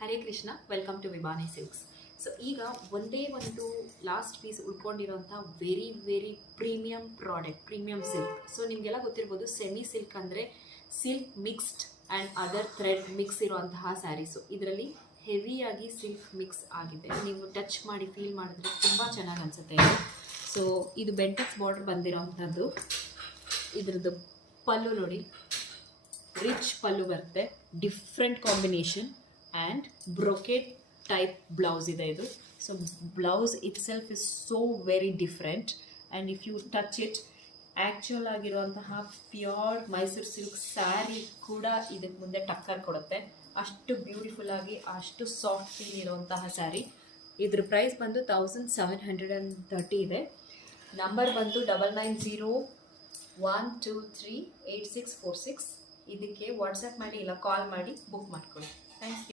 Hare Krishna, welcome to Vibhani silks. So ಈಗ ಒಂದೇ ಒಂದು ಲಾಸ್ಟ್ ಪೀಸ್ ಉಳ್ಕೊಂಡಿರೋಂಥ very premium product, premium silk. So ನಿಮಗೆಲ್ಲ ಗೊತ್ತಿರ್ಬೋದು, ಸೆಮಿ ಸಿಲ್ಕ್ ಅಂದರೆ silk mixed and other thread mix ಇರುವಂತಹ ಸ್ಯಾರೀಸು. ಇದರಲ್ಲಿ ಹೆವಿಯಾಗಿ ಸಿಲ್ಕ್ ಮಿಕ್ಸ್ ಆಗಿದೆ. ನೀವು ಟಚ್ ಮಾಡಿ ಫೀಲ್ ಮಾಡಿದ್ರೆ ತುಂಬ ಚೆನ್ನಾಗಿ ಅನಿಸುತ್ತೆ ಇದು. ಸೊ ಇದು ಬೆಂಟೆಕ್ಸ್ ಬಾರ್ಡರ್ ಬಂದಿರೋವಂಥದ್ದು. ಇದ್ರದ್ದು ಪಲ್ಲು ನೋಡಿ, ರಿಚ್ ಪಲ್ಲು ಬರುತ್ತೆ, different combination and brocade type blouse ಇದೆ ಇದು. So blouse itself is so very different and if you touch it, actual ಆಗಿರುವಂತಹ ಪ್ಯೂರ್ ಮೈಸೂರು ಸಿಲ್ಕ್ ಸ್ಯಾರಿ ಕೂಡ ಇದಕ್ಕೆ ಮುಂದೆ ಟಕ್ಕರ್ ಕೊಡುತ್ತೆ. ಅಷ್ಟು ಬ್ಯೂಟಿಫುಲ್ ಆಗಿ, ಅಷ್ಟು ಸಾಫ್ಟ್ ಫೀಲ್ ಇರುವಂತಹ ಸ್ಯಾರಿ. ಇದ್ರ ಪ್ರೈಸ್ ಬಂದು 1730 ಇದೆ. ನಂಬರ್ ಬಂದು 9901238646. ಇದಕ್ಕೆ ವಾಟ್ಸಪ್ ಮಾಡಿ ಇಲ್ಲ ಕಾಲ್ ಮಾಡಿ ಬುಕ್ ಮಾಡ್ಕೊಳ್ಳಿ.